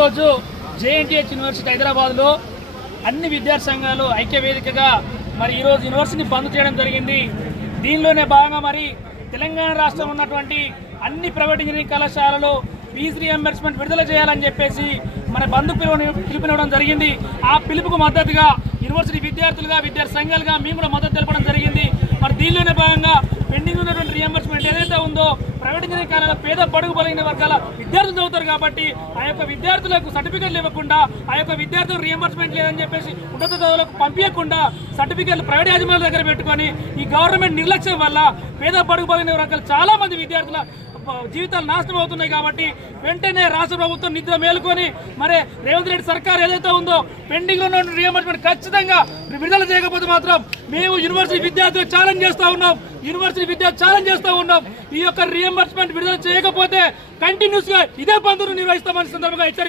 ఈరోజు JNTH university హైదరాబాద్లో అన్ని విద్యార్థి సంఘాలు ఐక్య వేదికగా మరి ఈరోజు యూనివర్సిటీని బంద్ చేయడం జరిగింది. దీనిలోనే భాగంగా మరి తెలంగాణ రాష్ట్రం ఉన్నటువంటి అన్ని ప్రైవేట్ ఇంజనీరింగ్ కళాశాలలో ఫీజు రీఎంబర్స్మెంట్ విడుదల చేయాలని చెప్పేసి మన బంధు పిలుపు పిలుపునివ్వడం జరిగింది. ఆ పిలుపుకు మద్దతుగా యూనివర్సిటీ విద్యార్థులుగా విద్యార్థి సంఘాలుగా మేము కూడా మద్దతు తెలపడం జరిగింది. మరి దీనిలోనే భాగంగా పెండింగ్ ఉన్నటువంటి రీఎంబర్స్మెంట్ ఏదైతే ఉందో ప్రైవేట్ ఇంజనీరింగ్ కాలంలో పేద బడుగు బలైన వర్గాల విద్యార్థులు చదువుతారు కాబట్టి ఆ యొక్క విద్యార్థులకు సర్టిఫికెట్లు ఇవ్వకుండా ఆ యొక్క విద్యార్థులకు రియంబర్స్మెంట్ లేదని చెప్పేసి ఉన్నత చదువులకు పంపించకుండా సర్టిఫికెట్లు ప్రైవేట్ యాజమాన్యాల దగ్గర పెట్టుకొని ఈ గవర్నమెంట్ నిర్లక్ష్యం వల్ల పేద బడుగు బలైన వర్గాలు చాలా మంది విద్యార్థుల జీవితాలు నాశనం అవుతున్నాయి కాబట్టి వెంటనే రాష్ట్ర ప్రభుత్వం నిద్ర మేలుకొని మరి రేవంత్ రెడ్డి సర్కార్ ఏదైతే ఉందో పెండింగ్ ఉన్న రియంబర్స్మెంట్ ఖచ్చితంగా విడుదల చేయకపోతే మాత్రం మేము యూనివర్సిటీ విద్యార్థులు ఛాలెంజ్ చేస్తూ ఉన్నాం. యూనివర్సిటీ విద్యార్థులు ఛాలెంజ్ చేస్తూ ఉన్నాం. ఈ యొక్క రియంబర్స్మెంట్ విడుదల చేయకపోతే కంటిన్యూస్గా ఇదే బంధును నిర్వహిస్తామని సందర్భంగా హెచ్చరి